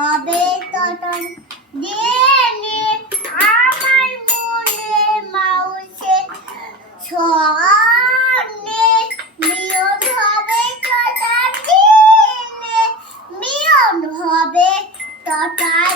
হবে তখন জেনে আমার মনে মাউসে সনে মিলন হবে হবে তখন